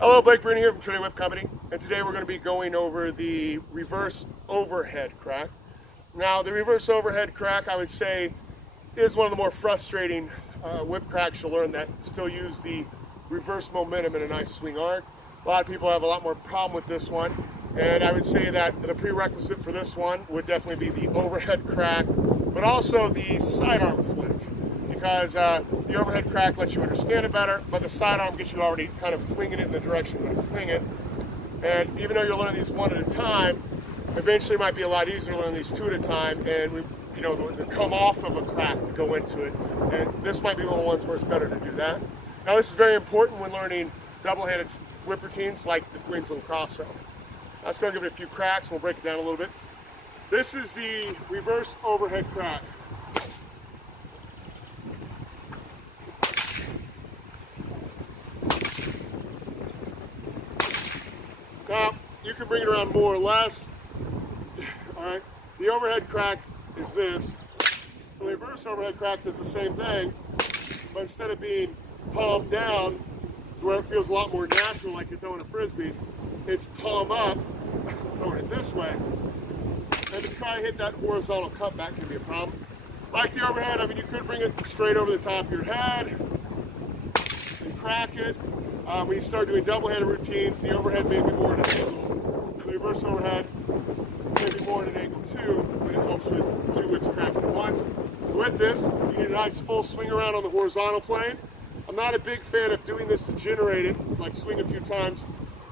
Hello, Blake Bruning here from Trinity Whip Co, and today we're going to be going over the reverse overhead crack. Now, the reverse overhead crack, I would say, is one of the more frustrating whip cracks you'll learn that still use the reverse momentum in a nice swing arc. A lot of people have a lot more problem with this one, and I would say that the prerequisite for this one would definitely be the overhead crack, but also the sidearm flick, because the overhead crack lets you understand it better, but the sidearm gets you already kind of flinging it in the direction you want to fling it. And even though you're learning these one at a time, eventually it might be a lot easier to learn these two at a time, and the come off of a crack to go into it. And this might be one of the ones where it's better to do that. Now, this is very important when learning double-handed whip routines like the Gueensland Crossover. Let's go and give it a few cracks, and we'll break it down a little bit. This is the reverse overhead crack. Now, you can bring it around more or less. All right. The overhead crack is this. So the reverse overhead crack does the same thing, but instead of being palm down, where it feels a lot more natural, like you're throwing a frisbee, it's palm up, throwing it this way. And to try and hit that horizontal cutback can be a problem. Like the overhead, I mean, you could bring it straight over the top of your head and crack it. When you start doing double-handed routines, the overhead may be more at an angle. The reverse overhead may be more at an angle too, but it helps with two whips cracking at once. With this, you need a nice full swing around on the horizontal plane. I'm not a big fan of doing this to generate it, like swing a few times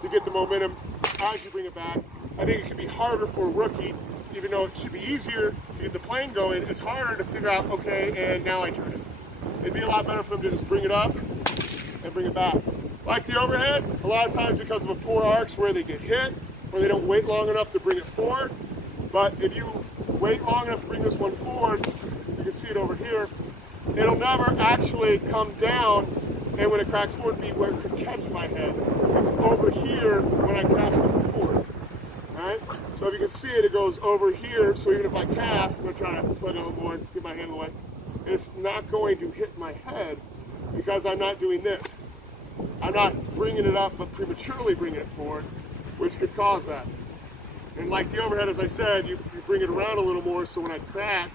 to get the momentum as you bring it back. I think it can be harder for a rookie, even though it should be easier to get the plane going. It's harder to figure out, okay, and now I turn it. It'd be a lot better for them to just bring it up and bring it back. Like the overhead, a lot of times because of a poor arcs where they get hit, or they don't wait long enough to bring it forward. But if you wait long enough to bring this one forward, you can see it over here, it'll never actually come down, and when it cracks forward, be where it could catch my head. It's over here when I cast it forward. Alright? So if you can see it, it goes over here, so even if I cast, I'm going to try to slow down a little more, get my hand away, it's not going to hit my head because I'm not doing this. I'm not bringing it up, but prematurely bringing it forward, which could cause that. And like the overhead, as I said, you bring it around a little more, so when I crack,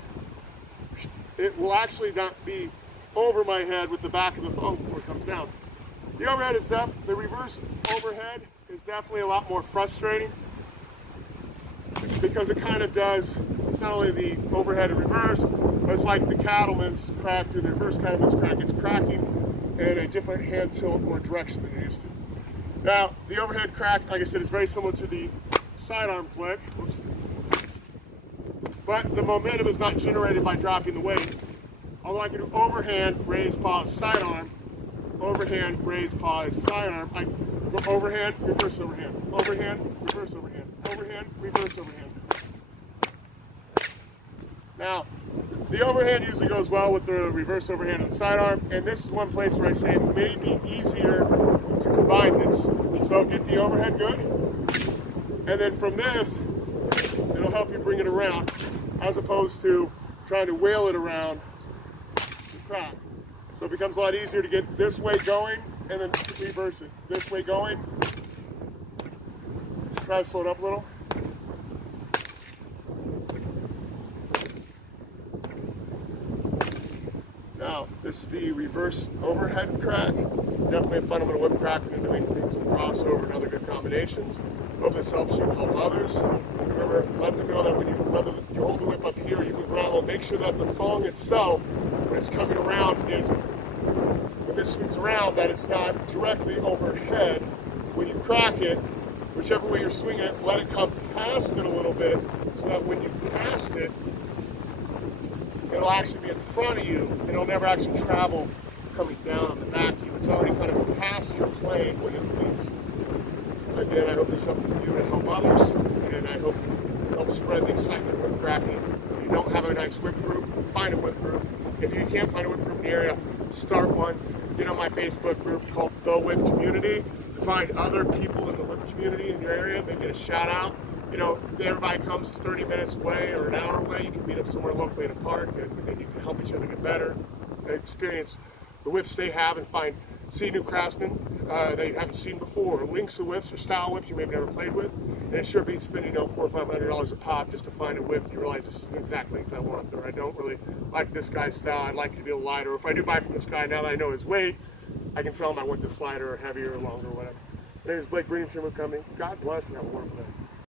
it will actually not be over my head with the back of the thumb before it comes down. The overhead is the reverse overhead is definitely a lot more frustrating because it kind of does, it's not only the overhead and reverse, but it's like the cattleman's crack to the reverse cattleman's crack. It's cracking in a different hand tilt or direction than you're used to. Now, the overhead crack, like I said, is very similar to the sidearm flick. Whoops. But the momentum is not generated by dropping the weight. Although I can do overhand, raise, pause, sidearm, overhand, raise, pause, sidearm. I go overhand, reverse overhand, overhand, reverse overhand, overhand, reverse overhand. Now, the overhand usually goes well with the reverse overhand and sidearm, and this is one place where I say it may be easier to combine this. So get the overhead good, and then from this, it'll help you bring it around, as opposed to trying to whale it around and crack. So it becomes a lot easier to get this way going, and then reverse it. This way going. Try to slow it up a little. Now, this is the reverse overhead crack. Definitely a fundamental whip crack when you're doing things in crossover and other good combinations. Hope this helps you help others. Remember, let them know that whether you hold the whip up here or you move around, make sure that the thong itself, when it's coming around, when this swings around, that it's not directly overhead. When you crack it, whichever way you're swinging it, let it come past it a little bit, so that when you cast it, it'll actually be in front of you, and it'll never actually travel coming down on the back of you. It's already kind of past your plane when it leaves. Again, I hope this helps you to help others, and I hope it helps spread the excitement of whip cracking. If you don't have a nice whip group, find a whip group. If you can't find a whip group in the area, start one. Get on my Facebook group called The Whip Community to find other people in the whip community in your area. They get a shout out. You know, everybody comes 30 minutes away or an hour away. You can meet up somewhere locally in a park, and you can help each other get better, experience the whips they have, and find see new craftsmen that you haven't seen before, or links of whips or style whips you maybe never played with, and it sure beats spending, $400 or $500 a pop just to find a whip. You realize this isn't exactly what I want, or I don't really like this guy's style. I'd like it to be a lighter. Or if I do buy from this guy, now that I know his weight, I can tell him I want this lighter or heavier or longer or whatever. My name is Blake Bruning, Trinity Whip Co. God bless and have a wonderful day.